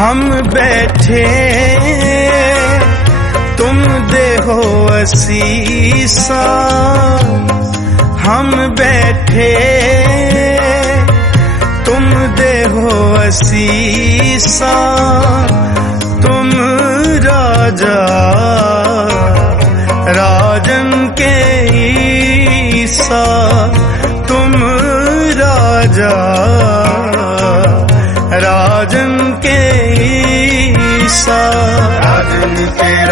हम बैठे, तुम दे हो हम बैठे, तुम दे हो तुम राजा, राजन के ईसा। तुम राजा।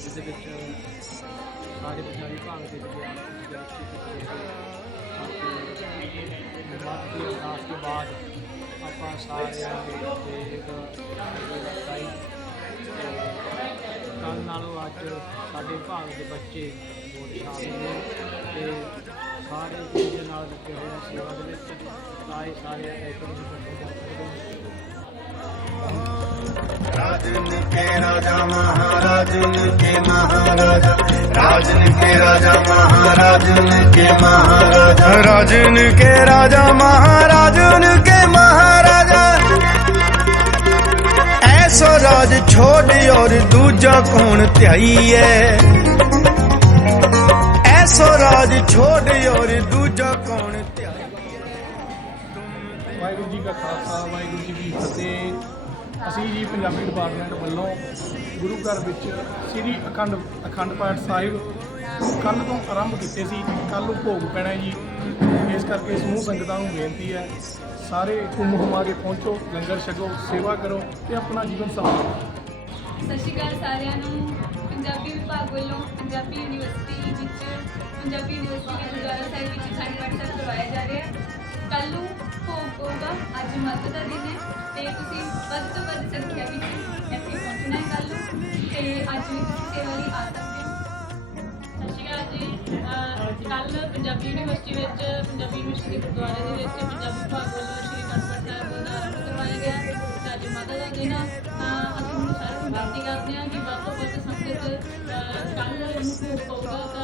ਸਾਹਿਬ ਦੇ ਵਿੱਚ ਸਾਰੇ ਪੁਜਾਰੀ ਭਾਗ ਦੇ ਵਿਦਿਆਰਥੀ ਵਿਦਿਆਰਥੀ ਅਰਦਾਸ ਤੋਂ ਬਾਅਦ ਆਪਾਂ ਸਾਰਿਆਂ ਦੇ ਇੱਕ ਸਾਈ ਕੱਲ ਨਾਲੋਂ ਅੱਜ ਸਾਡੇ ਭਾਗ ਦੇ ਬੱਚੇ ਬਹੁਤ ਸ਼ਾਮਿਲ ਨੇ ਤੇ ਸਾਰੇ ਦੇ ਨਾਲ ਲੱਗੇ ਹੋਏ ਸੇਵਾ ਦੇ ਵਿੱਚ ਆਏ ਸਾਰੇ ਇੱਕ ਨੂੰ राजन के राजा महाराजन के महाराजा। राजन के राजा महाराजन के महाराजा ऐसो राज छोड़ और दूजा कौन त्याई है ऐसो राज छोड़ और दूजा कौन त्याई जी का खालसा जी की फतेह। ਅਸੀਂ ਜੀ ਪੰਜਾਬੀ ਡਿਪਾਰਟਮੈਂਟ ਵੱਲੋਂ ਗੁਰੂ ਘਰ ਵਿੱਚ ਸ੍ਰੀ ਅਖੰਡ ਅਖੰਡ ਪਾਠ ਸਾਹਿਬ ਕੱਲ ਤੋਂ ਆਰੰਭ ਕੀਤੇ ਸੀ ਕੱਲ ਨੂੰ ਭੋਗ ਪੈਣਾ ਜੀ। ਇਸ ਕਰਕੇ ਸਮੂਹ ਸੰਗਤਾਂ ਨੂੰ ਬੇਨਤੀ ਹੈ, ਸਾਰੇ ਘੁੰਮ ਹੁਮਾ ਕੇ ਪਹੁੰਚੋ, ਲੰਗਰ ਛਕੋ, ਸੇਵਾ ਕਰੋ ਤੇ ਆਪਣਾ ਜੀਵਨ ਸੰਭਾਲੋ ਸਤਿ ਸ਼੍ਰੀ ਅਕਾਲ ਸਾਰਿਆਂ ਨੂੰ। ਪੰਜਾਬੀ ਵਿਭਾਗ ਵੱਲੋਂ ਪੰਜਾਬੀ ਯੂਨੀਵਰਸਿਟੀ ਵਿੱਚ, ਪੰਜਾਬੀ ਯੂਨੀਵਰਸਿਟੀ ਦੇ ਗੁਰਦੁਆਰਾ ਸਾਹਿਬ ਵਿੱਚ ਅਖੰਡ ਪਾਠ ਸਾਹਿਬ ਕਰਵਾਇਆ ਜਾ ਰਿਹਾ। ਹੈ ਕੱਲ ਨੂੰ ਭੋਗ ਪਊਗਾ ਅੱਜ ਮੱਧ ਦਾ ਦਿਨ ਹੈ ਤੇ ਤੁਸੀਂ ਵੱਧ ਤੋਂ ਵੱਧ ਸੰਖਿਆ ਵਿੱਚ ਇੱਥੇ ਪਹੁੰਚਣਾ ਹੈ ਕੱਲ ਤੇ ਅੱਜ ਵੀ ਤੁਸੀਂ ਸੇਵਾ ਲਈ ਆ ਸਕਦੇ ਹੋ। ਸਤਿ ਸ਼੍ਰੀ ਅਕਾਲ ਜੀ। ਕੱਲ ਪੰਜਾਬੀ ਯੂਨੀਵਰਸਿਟੀ ਵਿੱਚ ਪੰਜਾਬੀ ਯੂਨੀਵਰਸਿਟੀ ਦੇ ਗੁਰਦੁਆਰੇ ਦੇ ਵਿੱਚ ਪੰਜਾਬੀ ਵਿਭਾਗ ਵੱਲੋਂ ਸ਼੍ਰੀ ਅਖੰਡ ਸਾਹਿਬ ਦਾ ਆਰੰਭ ਕਰਵਾਇਆ ਗਿਆ ਤੇ ਅੱਜ ਮਾਤਾ ਦਾ ਦਿਨ ਆ ਤਾਂ ਅਸੀਂ ਹੁਣ ਸਾਰਿਆਂ ਨੂੰ ਬੇਨਤੀ ਕਰਦੇ ਹਾਂ ਕਿ ਵੱਧ ਤੋਂ ਵੱਧ ਸੰਗਤ ਕੱਲ ਨੂੰ ਭੋਗ ਪਊਗਾ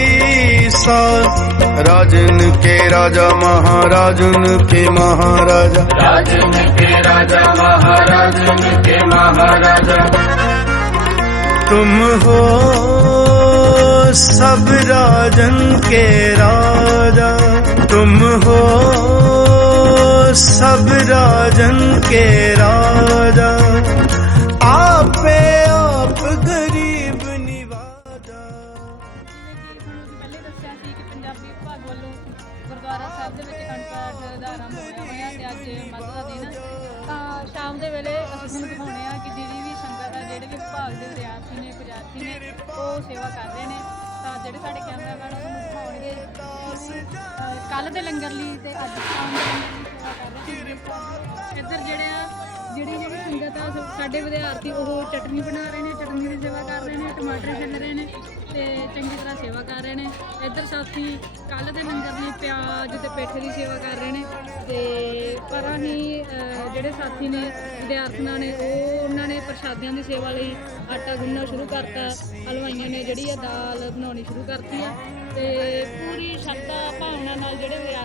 ईसा राजन के राजा महाराजन के महाराजा राजन के राजा महाराजन के महाराजा तुम हो सब राजन के राजा तुम हो सब राजन के राजा आपे आप गरीब ਸਾਹਿਬ ਦੇ ਵਿੱਚ ਅਖੰਡ ਦਾ ਆਰੰਭ ਹੋਇਆ ਹੋਇਆ ਤੇ ਅੱਜ ਮੱਧ ਦਾ ਦਿਨ ਤਾਂ ਸ਼ਾਮ ਦੇ ਵੇਲੇ ਅਸੀਂ ਤੁਹਾਨੂੰ ਦਿਖਾਉਣੇ ਆ ਕਿ ਜਿਹੜੀ ਵੀ ਸੰਗਤ ਆ ਜਿਹੜੇ ਵੀ ਵਿਭਾਗ ਦੇ ਵਿਦਿਆਰਥੀ ਨੇ ਵਿਦਿਆਰਥੀ ਨੇ, ਉਹ ਸੇਵਾ ਕਰ ਰਹੇ ਨੇ। ਤਾਂ ਜਿਹੜੇ ਸਾਡੇ ਕੈਮਰਾਮੈਨ ਉਹ ਤੁਹਾਨੂੰ ਦਿਖਾਉਣਗੇ ਕੱਲ ਦੇ ਲੰਗਰ ਲਈ ਤੇ ਅੱਜ ਸ਼ਾਮ ਦੇ ਲੰਗਰ ਲਈ ਸੇਵਾ ਕਰ ਰਹੇ ਨੇ। ਇੱਧਰ ਜਿਹੜੇ ਆ, ਜਿਹੜੀ ਜਿਹੜੀ ਸੰਗਤ ਆ, ਸਾਡੇ ਵਿਦਿਆਰਥੀ, ਉਹ ਚਟਨੀ ਬਣਾ ਰਹੇ ਨੇ, ਚਟਨੀ ਦੀ ਸੇਵਾ ਕਰ ਰਹੇ ਨੇ, ਟਮਾਟਰ ਛਿੱਲ ਰਹੇ ਨੇ। ਤੇ ਚੰਗੀ ਤਰ੍ਹਾਂ ਸੇਵਾ ਕਰ ਰਹੇ ਨੇ। ਇੱਧਰ ਸਾਥੀ ਕੱਲ ਦੇ ਲੰਗਰ ਲਈ ਪਿਆਜ਼ ਤੇ ਪੇਠੇ ਦੀ ਸੇਵਾ ਕਰ ਰਹੇ ਨੇ ਤੇ ਪਰ ਅਸੀਂ ਜਿਹੜੇ ਸਾਥੀ ਨੇ ਵਿਦਿਆਰਥੀਆਂ ਨੇ, ਉਹ ਉਹਨਾਂ ਨੇ ਪ੍ਰਸ਼ਾਦਿਆਂ ਦੀ ਸੇਵਾ ਲਈ ਆਟਾ ਗੁੰਨਣਾ ਸ਼ੁਰੂ ਕਰਤਾ। ਹਲਵਾਈਆਂ ਨੇ ਜਿਹੜੀ ਆ ਦਾਲ ਬਣਾਉਣੀ ਸ਼ੁਰੂ ਕਰਤੀ ਆ। ਤੇ ਪੂਰੀ ਸ਼ਰਧਾ ਭਾਵਨਾ ਨਾਲ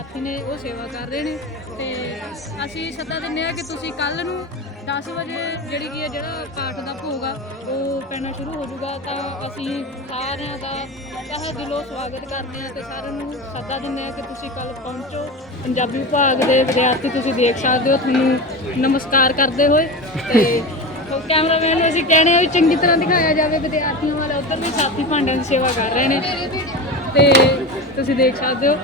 ਜਿਹੜੇ ਨੇ ਉਹ ਸੇਵਾ ਕਰ ਰਹੇ ਨੇ। ਤੇ ਅਸੀਂ ਸੱਦਾ ਦਿੰਦੇ ਆ ਕਿ ਤੁਸੀਂ ਕੱਲ ਨੂੰ 10 ਵਜੇ ਜਿਹੜੀ ਕੀ ਹੈ ਜਿਹੜਾ ਪਾਠ ਦਾ ਭੋਗ ਆ, ਉਹ ਪੈਣਾ ਸ਼ੁਰੂ ਹੋ ਜਾਊਗਾ। ਤਾਂ ਅਸੀਂ ਸਾਰਿਆਂ ਦਾ ਤਹਿ ਦਿਲੋਂ ਸਵਾਗਤ ਕਰਦੇ ਆ ਤੇ ਸਾਰਿਆਂ ਨੂੰ ਸੱਦਾ ਦਿੰਦੇ ਆ ਕਿ ਤੁਸੀਂ ਕੱਲ ਪਹੁੰਚੋ। ਪੰਜਾਬੀ ਵਿਭਾਗ ਦੇ ਵਿਦਿਆਰਥੀ ਤੁਸੀਂ ਦੇਖ ਸਕਦੇ ਹੋ, ਤੁਹਾਨੂੰ ਨਮਸਕਾਰ ਕਰਦੇ ਹੋਏ। ਤੇ ਕੈਮਰਾਮੈਨ ਨੂੰ ਅਸੀਂ ਕਹਿਣੇ ਆ ਵੀ ਚੰਗੀ ਤਰ੍ਹਾਂ ਦਿਖਾਇਆ ਜਾਵੇ, ਵਿਦਿਆਰਥੀਆਂ ਵਾਲਾ ਉੱਧਰ ਵੀ ਸਾਥੀ ਭਾਂਡਿਆਂ ਦੀ ਸੇਵਾ ਕਰ ਰਹੇ ਨੇ। ਤੇ ਤੁਸੀਂ ਦੇਖ ਸਕਦੇ ਹੋ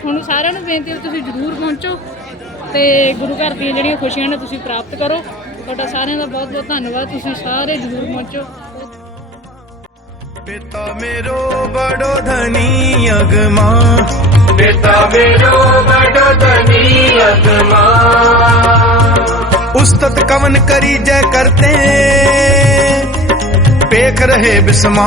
ਤੁਹਾਨੂੰ ਸਾਰਿਆਂ ਨੂੰ ਬੇਨਤੀ ਹੈ ਵੀ ਤੁਸੀਂ ਜ਼ਰੂਰ ਪਹੁੰਚੋ ਤੇ ਗੁਰੂ ਘਰ ਦੀਆਂ ਜਿਹੜੀਆਂ ਖੁਸ਼ੀਆਂ ਨੇ ਤੁਸੀਂ ਪ੍ਰਾਪਤ ਕਰੋ ਤੁਹਾਡਾ ਸਾਰਿਆਂ ਦਾ ਬਹੁਤ ਬਹੁਤ ਧੰਨਵਾਦ ਤੁਸੀਂ ਸਾਰੇ ਜ਼ਰੂਰ ਪਹੁੰਚੋ ਪਿਤਾ ਮੇਰੋ ਬੜੋ ਧਨੀ ਅਗਮਾ पिता मेरो बड़ धनी अगमा उस्तत कवन करी जय करते पेख रहे बिस्मा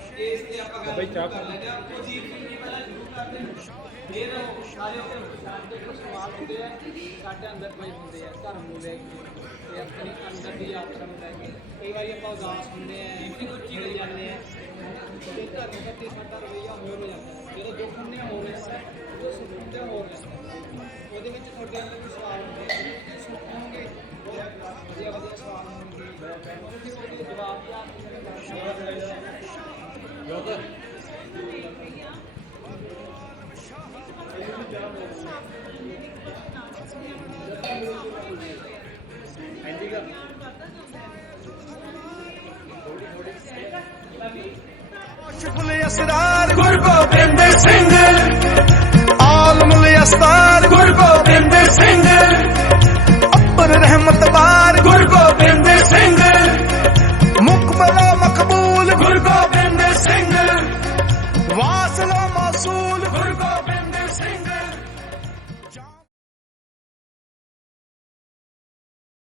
ਇਸ ਤੇ ਆਪਾਂ ਗੱਲ ਕਰ ਲੈਂਦੇ ਆ ਜੀਵ ਸਿੰਘ ਜੀ ਪਹਿਲਾਂ ਸ਼ੁਰੂ ਕਰਦੇ ਨੇ। ਫਿਰ ਸਾਰੇ ਉਹ ਸਾਡੇ ਕੋਲ ਸਵਾਲ ਹੁੰਦੇ ਆ ਸਾਡੇ ਅੰਦਰ ਪਏ ਹੁੰਦੇ ਆ ਧਰਮ ਨੂੰ ਲੈ ਕੇ ਤੇ ਆਪਣੀ ਅੰਦਰ ਦੀ ਯਾਤਰਾ ਨੂੰ ਲੈ ਕੇ। ਕਈ ਵਾਰੀ ਆਪਾਂ ਉਦਾਸ ਹੁੰਦੇ ਆ ਇੰਨੀ ਕੋਈ ਚੀਜ਼ ਜਾਂਦੇ ਆ। ਤੇ ਧਰਮ ਪ੍ਰਤੀ ਸਾਡਾ ਰਵਈਆ ਹੋਰ ਹੋ ਜਾਂਦਾ। ਹੈ। ਜਦੋਂ ਦੁੱਖ ਹੁੰਦੇ ਆ ਹੋ ਜਾਂਦਾ ਹੈ, ਉਹ ਸੁਣਦੇ ਹੋ ਜਾਂਦਾ ਹੈ। ਉਹਦੇ ਵਿੱਚ ਤੁਹਾਡੇ ਅੰਦਰ ਵੀ ਸਵਾਲ ਹੁੰਦੇ ਆ ਸੁਣੋਗੇ ਵਧੀਆ ਵਧੀਆ ਸਵਾਲ ਹੋਣਗੇ। ਉਹਦੇ ਜਵਾਬ ਵੀ ਆਪ ਸ਼ੁਕਲ ਅਸਰਾਰ ਗੁਰ ਗੋਬਿੰਦ ਸਿੰਘ। ਆਲਮੁਲ ਅਸਤਾਰ ਗੁਰ ਗੋਬਿੰਦ ਸਿੰਘ